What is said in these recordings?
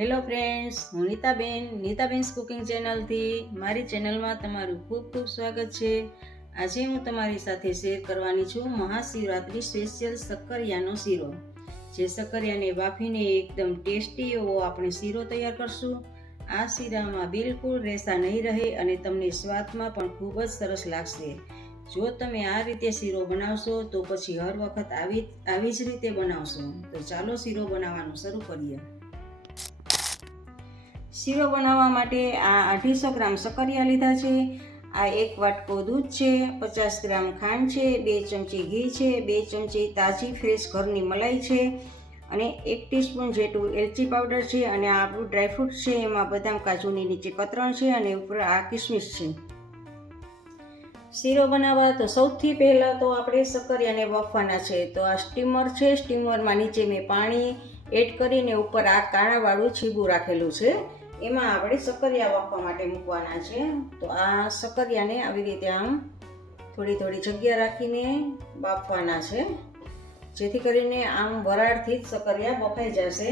Hello friends, હું Nitaben cooking ચેનલથી મારી ચેનલમાં તમારું ખૂબ ખૂબ સ્વાગત છે. આજે હું તમારી સાથે શેર કરવાની છું મહાશિવરાત્રિ સ્પેશિયલ શક્કરિયાનો શીરો. જે શક્કરિયાને બાફીને એકદમ ટેસ્ટી એવો આપણે શીરો તૈયાર કરશું. આ શીરામાં બિલકુલ રેસા નહીં રહે અને તમને સ્વાદમાં પણ ખૂબ જ સરસ લાગશે. જો તમે આ રીતે શીરો બનાવશો તો પછી હર વખત આવી જ રીતે બનાવશો. તો ચાલો શીરો બનાવવાનું શરૂ કરીએ. શીરો બનાવવા માટે આ 250 ગ્રામ શક્કરિયા લીધા છે. આ 1 વાટકો દૂધ છે, 50 ગ્રામ ખાંડ છે, 2 ચમચી ઘી છે, 2 ચમચી તાજી ફ્રેશ ઘરની મલાઈ છે અને 1 ટીસ્પૂન જેટલું એલચી પાવડર છે. અને આ આપણું ડ્રાયફ્રૂટ છે, એમાં બદામ કાજુની નીચે કતરણ છે અને ઉપર આ કિસમિસ છે. શીરો બનાવવા તો સૌથી પહેલાં તો આપણે શક્કરિયાને બાફવાના છે. તો આ સ્ટીમર છે, સ્ટીમરમાં નીચે મેં પાણી એડ કરીને ઉપર આ કાણાવાળું છીબું રાખેલું છે. એમાં આપણે શક્કરિયા બાફવા માટે મૂકવાના છે. તો આ શક્કરિયાને આવી રીતે આમ થોડી થોડી જગ્યા રાખીને બાફવાના છે, જેથી કરીને આમ વરાળથી જ શક્કરિયા બફાઈ જશે.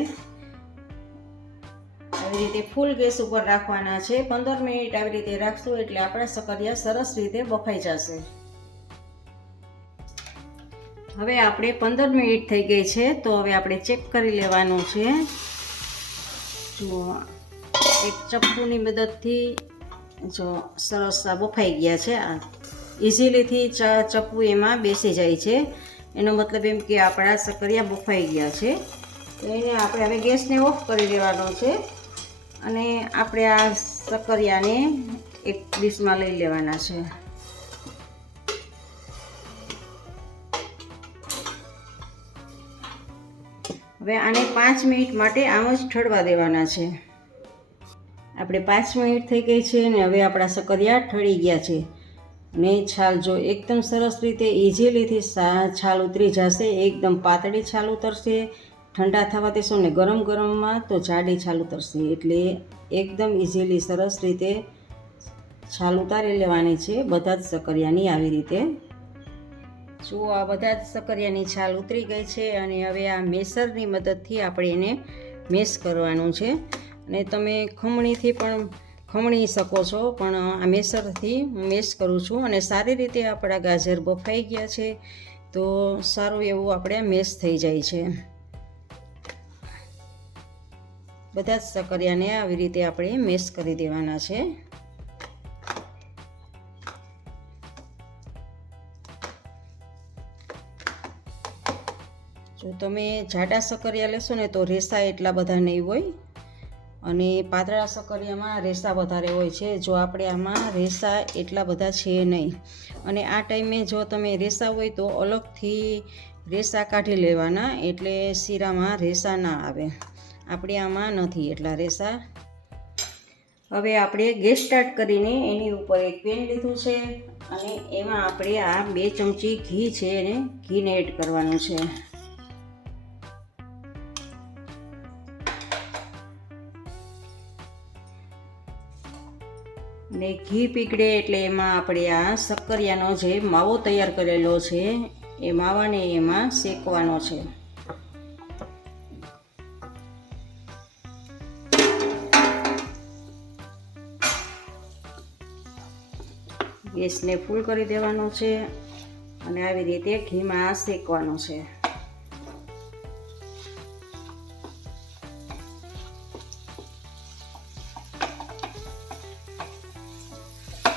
આવી રીતે ફૂલ ગેસ ઉપર રાખવાના છે. 15 મિનિટ આવી રીતે રાખશું એટલે આપણા શક્કરિયા સરસ રીતે બફાઈ જશે. હવે આપણે 15 મિનિટ થઈ ગઈ છે, તો હવે આપણે ચેક કરી લેવાનું છે. જો એક ચપ્પુની મદદથી જો સરસ બફાઈ ગયા છે. આ ઇઝીલીથી ચપ્પુ એમાં બેસી જાય છે, એનો મતલબ એમ કે આપણા શક્કરિયા બફાઈ ગયા છે. તો એને આપણે હવે ગેસને ઓફ કરી દેવાનો છે અને આપણે આ શક્કરિયાને એક ડીશમાં લઈ લેવાના છે. હવે આને 5 મિનિટ માટે આમ જ ઠરવા દેવાના છે. આપણે 5 મિનિટ થઈ ગઈ છે અને હવે આપણા શક્કરિયા ઠરી ગયા છે. ને છાલ જો એકદમ સરસ રીતે ઇઝીલીથી છાલ ઉતરી જશે. એકદમ પાતળી છાલ ઉતરશે. ઠંડા થવા દેશો ને ગરમ ગરમમાં તો જાડી છાલ ઉતરશે. એટલે એકદમ ઇઝીલી સરસ રીતે છાલ ઉતારી લેવાની છે બધા જ શક્કરિયાની. આવી રીતે જુઓ, આ બધા જ શક્કરિયાની છાલ ઉતરી ગઈ છે અને હવે આ મેસરની મદદથી આપણે એને મેશ કરવાનું છે. અને તમે ખમણીથી પણ ખમણી શકો છો, પણ આ મેસરથી હું મેશ કરું છું. અને સારી રીતે આપણા ગાજર બફાઈ ગયા છે, તો સારું એવું આપણે મેશ થઈ જાય છે. બધા જ શક્કરિયાને આવી રીતે આપણે મેશ કરી દેવાના છે. જો તમે જાડા શક્કરિયા લેશો ને તો રેસા એટલા બધા નહીં હોય, અને પાતળા શક્કરિયામાં રેસા વધારે હોય છે. જો આપણે આમાં રેસા એટલા બધા છે નહીં. અને આ ટાઈમે જો તમે રેસા હોય તો અલગથી રેસા કાઢી લેવાના, એટલે શીરામાં રેસા ના આવે. આપણે આમાં નથી એટલા રેસા. હવે આપણે ગેસ સ્ટાર્ટ કરીને એની ઉપર એક પેન લીધું છે અને એમાં આપણે આ 2 ચમચી ઘી છે એને ઘીને એડ કરવાનું છે. ને ઘી પીગળે એટલે એમાં આપણે આ શક્કરિયાનો જે માવો તૈયાર કરેલો છે એ માવાને એમાં શેકવાનો છે. ગેસને ફૂલ કરી દેવાનો છે અને આવી રીતે ઘીમાં શેકવાનો છે.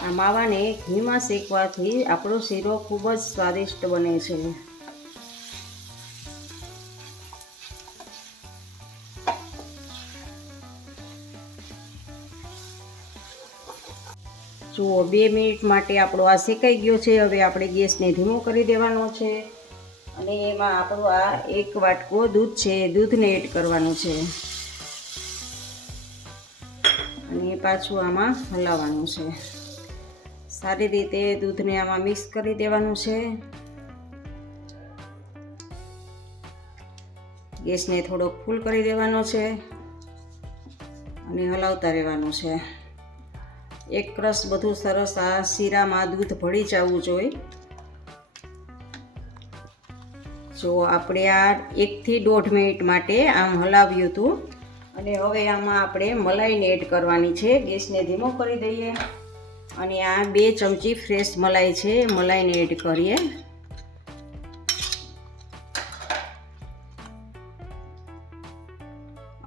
આ માવાને ઘીમાં શેકવાથી આપણો શીરો ખૂબ જ સ્વાદિષ્ટ બને છે. જુઓ, 2 મિનિટ માટે આપણો આ શેકાઈ ગયો છે. હવે આપણે ગેસને ધીમો કરી દેવાનો છે અને એમાં આપણું આ 1 વાટકો દૂધ છે, દૂધને એડ કરવાનું છે અને પાછું આમાં હલાવવાનું છે. સારી રીતે દૂધને આમાં મિક્સ કરી દેવાનું છે. ગેસને થોડોક ફૂલ કરી દેવાનો છે અને હલાવતા રહેવાનું છે. એક રસ બધું સરસ આ શીરામાં દૂધ ભળી જવું જોઈએ. જો આપણે આ 1 થી 1.5 મિનિટ માટે આમ હલાવ્યું હતું અને હવે આમાં આપણે મલાઈને એડ કરવાની છે. ગેસને ધીમો કરી દઈએ અને આ 2 ચમચી ફ્રેશ મલાઈ છે, મલાઈને એડ કરીએ.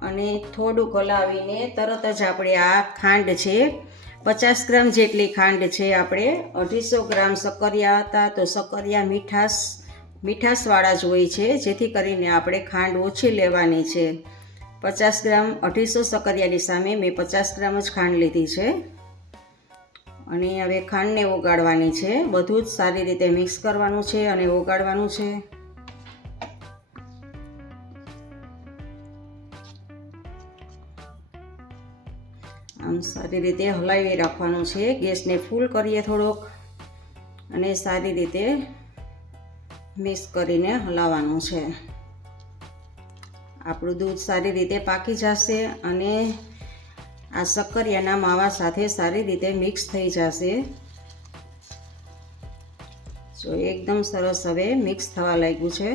અને થોડુંક હલાવીને તરત જ આપણે આ ખાંડ છે, 50 ગ્રામ જેટલી ખાંડ છે. આપણે 250 ગ્રામ શક્કરિયા હતા, તો શક્કરિયા મીઠાશવાળા જ હોય છે, જેથી કરીને આપણે ખાંડ ઓછી લેવાની છે. 50 ગ્રામ 250 શક્કરિયાની સામે મેં 50 ગ્રામ જ ખાંડ લીધી છે. અને હવે ખાંડને ઓગાળવાની છે. બધું જ સારી રીતે મિક્સ કરવાનું છે અને ઓગાળવાનું છે. આમ સારી રીતે હલાવી રાખવાનું છે. ગેસને ફૂલ કરીએ થોડોક અને સારી રીતે મિક્સ કરીને હલાવવાનું છે. આપણું દૂધ સારી રીતે પાકી જશે અને આ શક્કરિયાના માવા સાથે સારી રીતે મિક્સ થઈ જશે. જો એકદમ સરસ હવે મિક્સ થવા લાગ્યું છે.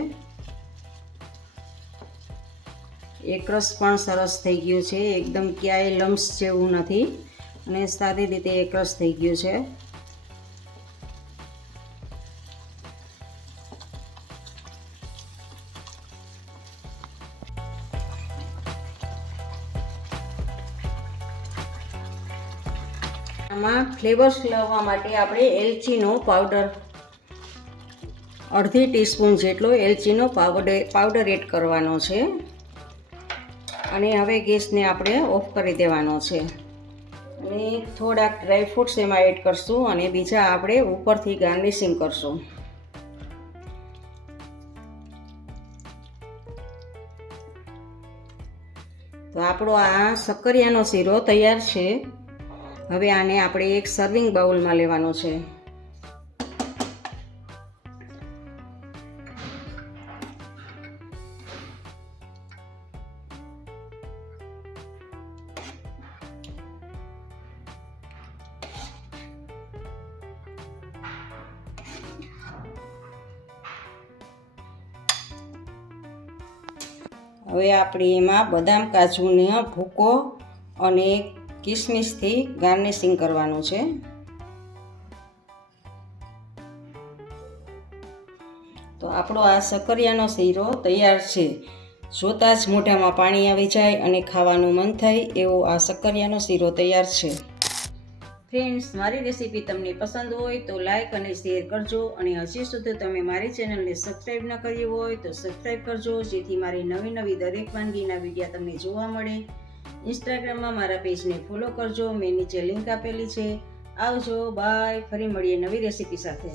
એકરસ પણ સરસ થઈ ગયું છે, એકદમ ક્યાંય લમ્સ જેવું નથી અને સારી રીતે એકરસ થઈ ગયું છે. આમાં ફ્લેવર્સ લાવવા માટે આપણે એલચીનો પાવડર 1/2 ટીસ્પૂન જેટલો એલચીનો પાવડર એડ કરવાનો છે. અને હવે ગેસને આપણે ઓફ કરી દેવાનો છે. અને થોડાક ડ્રાયફ્રૂટ્સ એમાં એડ કરશું અને બીજા આપણે ઉપરથી ગાર્નિશિંગ કરશું. તો આપણો આ શક્કરિયાનો શીરો તૈયાર છે. હવે આને આપણે એક સર્વિંગ બાઉલમાં લેવાનો છે. હવે આપણે એમાં બદામ કાજુનો ભૂકો અને કિસમિસથી ગાર્નિશિંગ કરવાનું છે. તો આપણો આ શક્કરિયાનો શીરો તૈયાર છે. જોતાં જ મોઢામાં પાણી આવી જાય અને ખાવાનું મન થાય એવો આ શક્કરિયાનો શીરો તૈયાર છે. ફ્રેન્ડ્સ, મારી રેસીપી તમને પસંદ હોય તો લાઈક અને શેર કરજો. અને હજી સુધી તમે મારી ચેનલને સબસ્ક્રાઈબ ન કરી હોય તો સબસ્ક્રાઈબ કરજો, જેથી મારી નવી દરેક વાનગીના વિડીયો તમને જોવા મળે. ઇન્સ્ટાગ્રામમાં મારા પેજને ફોલો કરજો, મેં નીચે લિંક આપેલી છે. આવજો, બાય. ફરી મળીએ નવી રેસીપી સાથે.